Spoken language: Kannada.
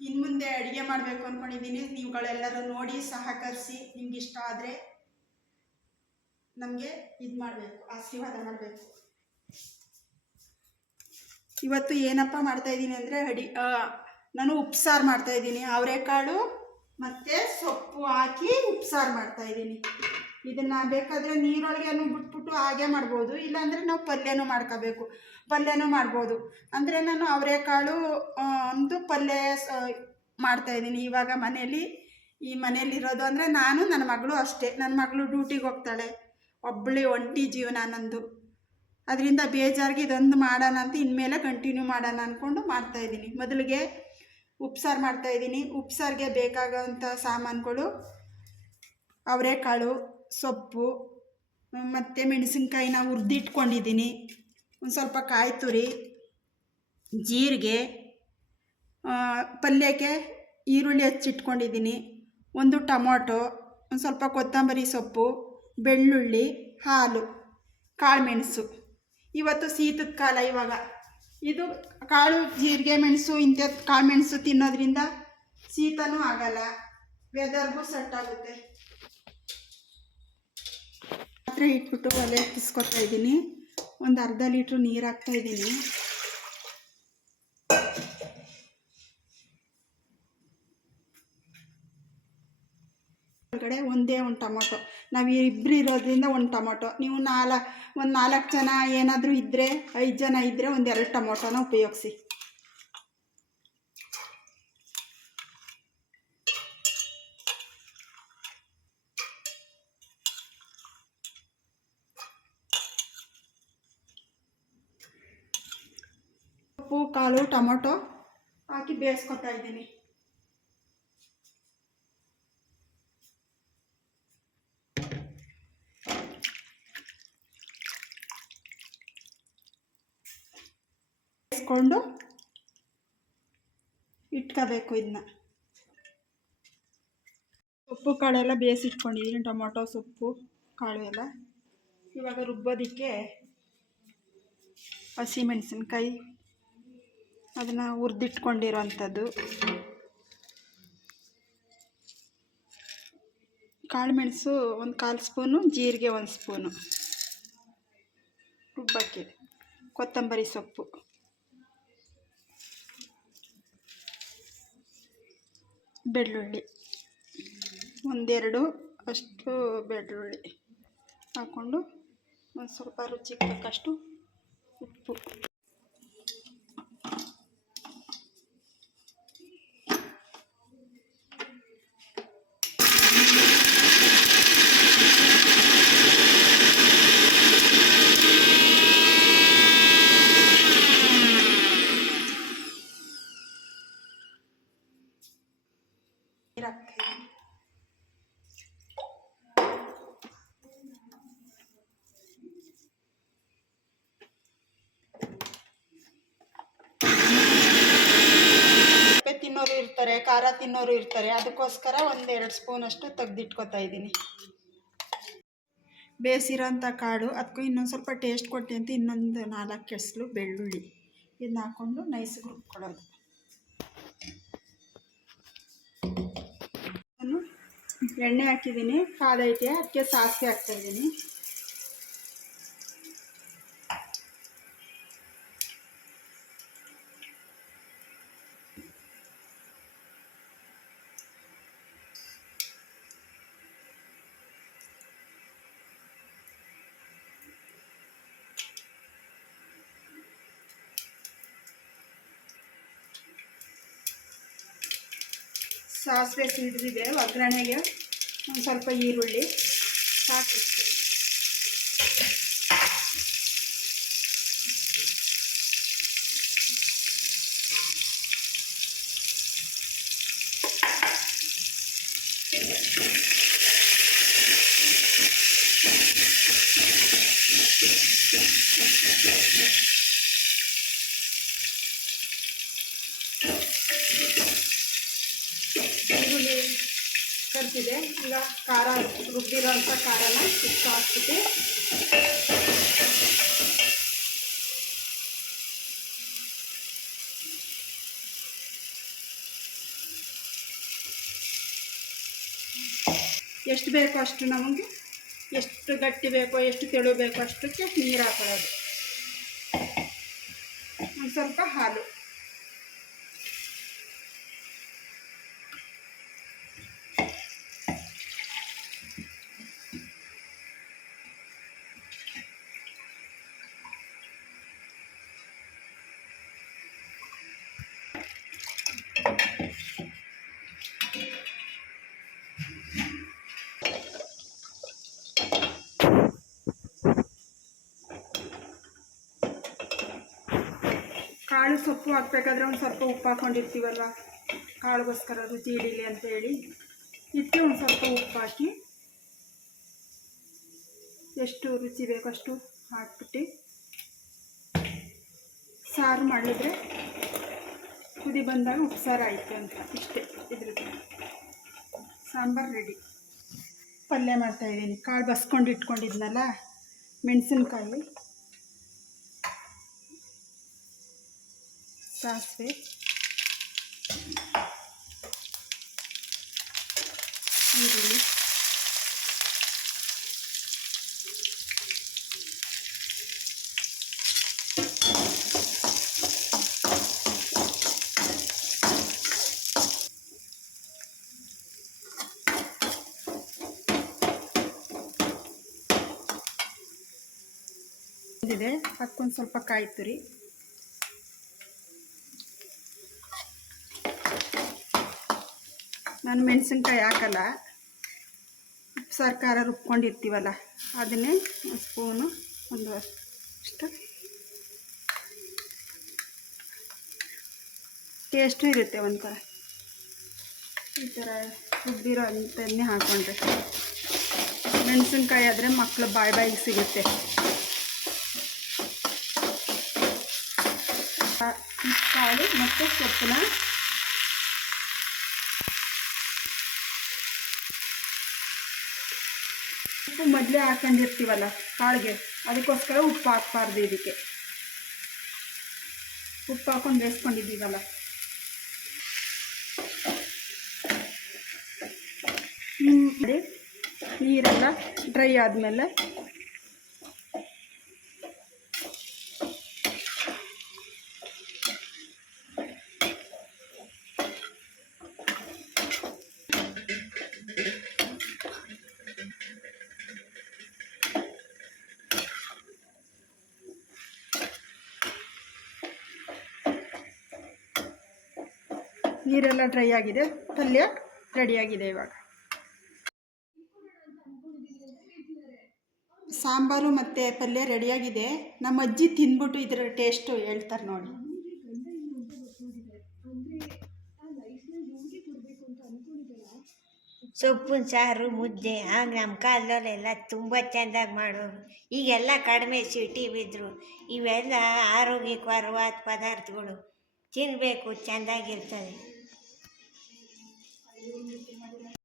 ಇನ್ನು ಮುಂದೆ ಅಡುಗೆ ಮಾಡಬೇಕು ಅಂದ್ಕೊಂಡಿದ್ದೀನಿ. ನೀವುಗಳೆಲ್ಲರೂ ನೋಡಿ ಸಹಕರಿಸಿ. ನಿಮ್ಗೆ ಇಷ್ಟ ಆದರೆ ನಮಗೆ ಇದು ಮಾಡಬೇಕು, ಆಶೀರ್ವಾದ ಮಾಡಬೇಕು. ಇವತ್ತು ಏನಪ್ಪ ಮಾಡ್ತಾಯಿದ್ದೀನಿ ಅಂದರೆ ನಾನು ಉಪ್ಸಾರು ಮಾಡ್ತಾಯಿದ್ದೀನಿ. ಅವರೆಕಾಳು ಮತ್ತು ಸೊಪ್ಪು ಹಾಕಿ ಉಪ್ಸಾರು ಮಾಡ್ತಾಯಿದ್ದೀನಿ. ಇದನ್ನು ಬೇಕಾದರೆ ನೀರೊಳಗೇನು ಬಿಟ್ಬಿಟ್ಟು ಹಾಗೆ ಮಾಡ್ಬೋದು, ಇಲ್ಲಾಂದರೆ ನಾವು ಪಲ್ಯನೂ ಮಾಡ್ಕೋಬೇಕು. ಪಲ್ಯನೂ ಮಾಡ್ಬೋದು. ಅಂದರೆ ನಾನು ಅವರೆಕಾಳು ಒಂದು ಪಲ್ಯ ಮಾಡ್ತಾಯಿದ್ದೀನಿ ಇವಾಗ ಈ ಮನೆಯಲ್ಲಿರೋದು. ಅಂದರೆ ನಾನು ನನ್ನ ಮಗಳು ಅಷ್ಟೇ. ನನ್ನ ಮಗಳು ಡ್ಯೂಟಿಗೆ ಹೋಗ್ತಾಳೆ, ಒಬ್ಬಳಿ ಒಂಟಿ ಜೀವನ ನಂದು. ಅದರಿಂದ ಬೇಜಾರಿಗೆ ಇದೊಂದು ಮಾಡೋಣ ಅಂತ ಇನ್ಮೇಲೆ ಕಂಟಿನ್ಯೂ ಮಾಡೋಣ ಅಂದ್ಕೊಂಡು ಮಾಡ್ತಾಯಿದ್ದೀನಿ. ಮೊದಲಿಗೆ ಉಪ್ಸಾರು ಮಾಡ್ತಾಯಿದ್ದೀನಿ. ಉಪ್ಸಾರಿಗೆ ಬೇಕಾಗೋವಂಥ ಸಾಮಾನುಗಳು ಅವರೆಕಾಳು, ಸೊಪ್ಪು ಮತ್ತು ಮೆಣಸಿನ್ಕಾಯಿನ ಹುರಿದಿಟ್ಕೊಂಡಿದ್ದೀನಿ. ಒಂದು ಸ್ವಲ್ಪ ಕಾಯಿ ತುರಿ, ಜೀರಿಗೆ, ಪಲ್ಯಕ್ಕೆ ಈರುಳ್ಳಿ ಹೆಚ್ಚಿಟ್ಕೊಂಡಿದ್ದೀನಿ, ಒಂದು ಟೊಮೊಟೊ, ಒಂದು ಸ್ವಲ್ಪ ಕೊತ್ತಂಬರಿ ಸೊಪ್ಪು, ಬೆಳ್ಳುಳ್ಳಿ, ಹಾಲು, ಕಾಳುಮೆಣಸು. ಇವತ್ತು ಶೀತದ ಕಾಲ. ಇವಾಗ ಇದು ಕಾಳು ಜೀರಿಗೆ ಮೆಣಸು ಇಂಥದ್ದು ಕಾಳುಮೆಣಸು ತಿನ್ನೋದ್ರಿಂದ ಶೀತನೂ ಆಗಲ್ಲ, ವೆದರ್ಗೂ ಸೆಟ್ ಆಗುತ್ತೆ. ಪಾತ್ರೆ ಇಟ್ಬಿಟ್ಟು ಒಲೆ ಹತ್ತಿಸ್ಕೊತಾ ಇದ್ದೀನಿ. ಒಂದು ಅರ್ಧ ಲೀಟ್ರ್ ನೀರು ಹಾಕ್ತಾಯಿದ್ದೀನಿ. ಒಳಗಡೆ ಒಂದೇ ಒಂದು ಟೊಮೊಟೊ, ನಾವು ಇಬ್ಬರು ಇರೋದ್ರಿಂದ ಒಂದು ಟೊಮೊಟೊ. ನೀವು ಒಂದು 4 ಜನ ಏನಾದರೂ ಇದ್ದರೆ, 5 ಜನ ಇದ್ದರೆ ಒಂದು 2 ಟೊಮೊಟೊನ ಉಪಯೋಗಿಸಿ. ಉಪ್ಪು, ಕಾಳು, ಟೊಮೊಟೊ ಹಾಕಿ ಬೇಯಿಸ್ಕೊತಾ ಇದ್ದೀನಿ. ಬೇಯಿಸ್ಕೊಂಡು ಇಟ್ಕೋಬೇಕು. ಇದನ್ನ ಸೊಪ್ಪು ಕಾಳೆಲ್ಲ ಬೇಯಿಸಿಟ್ಕೊಂಡಿದ್ದೀನಿ, ಟೊಮೊಟೊ, ಸೊಪ್ಪು ಕಾಳು ಎಲ್ಲ. ಇವಾಗ ರುಬ್ಬೋದಕ್ಕೆ ಹಸಿಮೆಣಸಿನ್ಕಾಯಿ, ಅದನ್ನು ಹುರಿದಿಟ್ಕೊಂಡಿರೋಂಥದ್ದು, ಕಾಳುಮೆಣಸು ಒಂದು 1/4 ಸ್ಪೂನು, ಜೀರಿಗೆ 1 ಸ್ಪೂನು, ರುಬ್ಬಕ್ಕೆ ಕೊತ್ತಂಬರಿ ಸೊಪ್ಪು, ಬೆಳ್ಳುಳ್ಳಿ 1-2 ಅಷ್ಟು ಬೆಳ್ಳುಳ್ಳಿ ಹಾಕ್ಕೊಂಡು ಒಂದು ಸ್ವಲ್ಪ ರುಚಿಗೆ ತಕ್ಕಷ್ಟು ಉಪ್ಪು. ತಿನ್ನೋರು ಇರ್ತಾರೆ, ಖಾರ ತಿನ್ನೋರು ಇರ್ತಾರೆ, ಅದಕ್ಕೋಸ್ಕರ 1-2 ಸ್ಪೂನಷ್ಟು ತೆಗೆದಿಟ್ಕೊತಾ ಇದ್ದೀನಿ. ಬೇಯಿಸಿರೋಂಥ ಕಾಳು, ಅದಕ್ಕೂ ಇನ್ನೊಂದು ಸ್ವಲ್ಪ ಟೇಸ್ಟ್ ಕೊಟ್ಟು ಅಂತ ಇನ್ನೊಂದು 4 ಎಸಳು ಬೆಳ್ಳುಳ್ಳಿ ಇದನ್ನ ಹಾಕ್ಕೊಂಡು ನೈಸ್ಗೆ ರುಬ್ಕೊಳ್ಳೋದು. ನಾನು ಎಣ್ಣೆ ಹಾಕಿದ್ದೀನಿ, ಕಾದೈತೆ, ಅದಕ್ಕೆ ಸಾಸಿವೆ ಹಾಕ್ತಾಯಿದ್ದೀನಿ. ಸಾಸಿವೆ ಸಿಡಿದಿದೆ, ಒಗ್ಗರಣೆಗೆ ಒಂದು ಸ್ವಲ್ಪ ಈರುಳ್ಳಿ ಹಾಕಿತ್ತು. ಕರ್ತಿದೆ. ಈಗ ಖಾರ ರುಬ್ಬಿರೋಂಥ ಖಾರನ ಇಷ್ಟು ಹಾಕ್ಬಿಟ್ಟು ಎಷ್ಟು ಬೇಕೋ ಅಷ್ಟು ನಮಗೆ, ಎಷ್ಟು ಗಟ್ಟಿ ಬೇಕೋ ಎಷ್ಟು ತೆಳು ಬೇಕೋ ಅಷ್ಟಕ್ಕೆ ನೀರು ಹಾಕೊಳ್ಳೋದು. ಒಂದು ಸ್ವಲ್ಪ ಹಾಲು, ಕಾಳು ಸೊಪ್ಪು ಹಾಕ್ಬೇಕಾದ್ರೆ ಒಂದು ಸ್ವಲ್ಪ ಉಪ್ಪು ಹಾಕ್ಕೊಂಡಿರ್ತೀವಲ್ಲ, ಕಾಳುಗೋಸ್ಕರ ರುಚಿ ಹಿಡೀಲಿ ಅಂತೇಳಿ ಇಟ್ಟು ಒಂದು ಸ್ವಲ್ಪ ಉಪ್ಪು ಹಾಕಿ ಎಷ್ಟು ರುಚಿ ಬೇಕೋ ಅಷ್ಟು ಹಾಕ್ಬಿಟ್ಟು ಸಾರು ಮಾಡಿದ್ರೆ ಕುದಿ ಬಂದಾಗ ಉಪ್ಸಾರು ಆಯಿತು ಅಂತ. ಇಷ್ಟೇ, ಇದ್ರದ್ದು ಸಾಂಬಾರು ರೆಡಿ. ಪಲ್ಯ ಮಾಡ್ತಾಯಿದ್ದೀನಿ. ಕಾಳು ಬಸ್ಕೊಂಡು ಇಟ್ಕೊಂಡಿದ್ನಲ್ಲ, ಮೆಣಸಿನ್ಕಾಯಿ, ಸಾಸಿವೆ, ಈರುಳ್ಳಿ, ಇದೆ ಅದಕ್ಕೊಂದು ಸ್ವಲ್ಪ ಕಾಯಿ ತುರಿ, ನಾನು ಮೆಣಸಿನ್ಕಾಯಿ ಹಾಕಲ್ಲ, ಉಪ್ಸಾರು ಖಾರ ರುಬ್ಕೊಂಡಿರ್ತೀವಲ್ಲ ಅದನ್ನೇ ಒಂದು ಸ್ಪೂನು, ಒಂದು ಅಷ್ಟು ಟೇಸ್ಟು ಇರುತ್ತೆ ಒಂಥರ. ಈ ಥರ ರುಬ್ಬಿರೋ ಅಂಥನ್ನೇ ಹಾಕ್ಕೊಂಡ್ರೆ, ಮೆಣಸಿನ್ಕಾಯಿ ಆದರೆ ಮಕ್ಕಳು ಬಾಯಿಗೆ ಸಿಗುತ್ತೆ. ಕಾಳು ಮತ್ತು ಸೊಪ್ಪನ್ನ ಉಪ್ಪು ಮೊದಲೇ ಹಾಕೊಂಡಿರ್ತೀವಲ್ಲ ಕಾಳಿಗೆ, ಅದಕ್ಕೋಸ್ಕರ ಉಪ್ಪು ಹಾಕ್ಬಾರ್ದು. ಇದಕ್ಕೆ ಉಪ್ಪು ಹಾಕೊಂಡು ಬೇಯಿಸ್ಕೊಂಡಿದ್ದೀವಲ್ಲ, ನೀರೆಲ್ಲ ಡ್ರೈ ಆದಮೇಲೆ ನೀರೆಲ್ಲ ಡ್ರೈ ಆಗಿದೆ, ಪಲ್ಯ ರೆಡಿಯಾಗಿದೆ. ಇವಾಗ ಸಾಂಬಾರು ಮತ್ತು ಪಲ್ಯ ರೆಡಿಯಾಗಿದೆ. ನಮ್ಮ ಅಜ್ಜಿ ತಿಂದ್ಬಿಟ್ಟು ಇದರ ಟೇಸ್ಟು ಹೇಳ್ತಾರೆ ನೋಡಿ. ಸೊಪ್ಪಿನ ಸಾರು, ಮುದ್ದೆ ಆಗ ನಮ್ಮ ಕಾಲದಲ್ಲೆಲ್ಲ ತುಂಬ ಚೆಂದಾಗಿ ಮಾಡೋರು. ಈಗೆಲ್ಲ ಕಡಿಮೆ ಸಿಟಿ ಬಿದ್ದರು. ಇವೆಲ್ಲ ಆರೋಗ್ಯಕರವಾದ ಪದಾರ್ಥಗಳು ತಿನ್ನಬೇಕು, ಚೆಂದಾಗಿರ್ತದೆ.